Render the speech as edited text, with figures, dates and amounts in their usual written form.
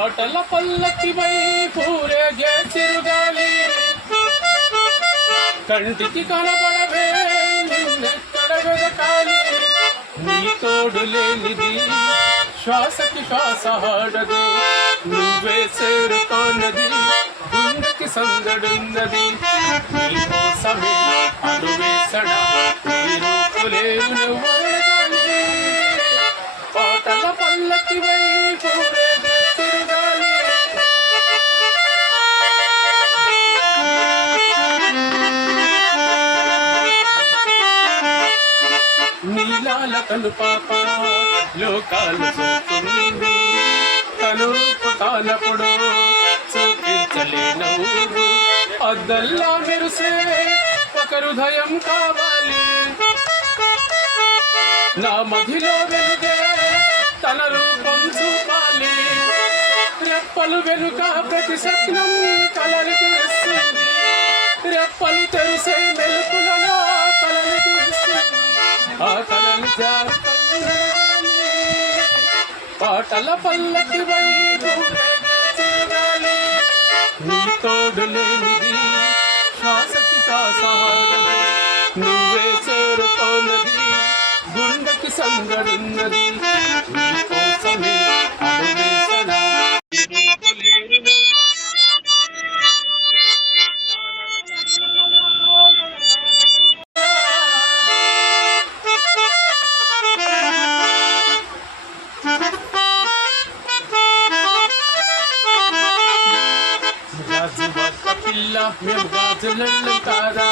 పాటల పల్లకివై పూరేగే చిరుగాలి కంటికి కనబడవే నిన్నెక్కడ వెదకాలి నీ తోడు లేనిది శ్వాసకి శ్వాస హాడదు నువ్వే చేరుకోన్నది గుండెకి సందడున్నది నీకోసమే అనువేసడా నీరులేవు నువ్వడగాలి పాటల పల్లకివై పూరేగే చిరుగాలి నీలాల కను పాప లోకాలు చూస్తుంది తను రూపు తానప్పుడు చూపించలేనవు అద్దల్లా మెరుసే ఒక హృదయం కావాలి నా మదిలో వెలుగే తన రూపం చూపాలి రెప్పలు వెనుక ప్రతి శక్నం కలలికి వస్తుంది రెప్పలు తెరిసే మెలుపులలో కలలికి వస్తుంది ఆ కలలు జాలి పాటల పల్లకివై పూరేగాలి నీ తోడు లేనిది శ్వాసకి కాసాడదు నువ్వే చేరుకోనది గుండెకి సందడున్నది నీకోసమే అనువేసనా పిల్ల మేము గాజులను కాదా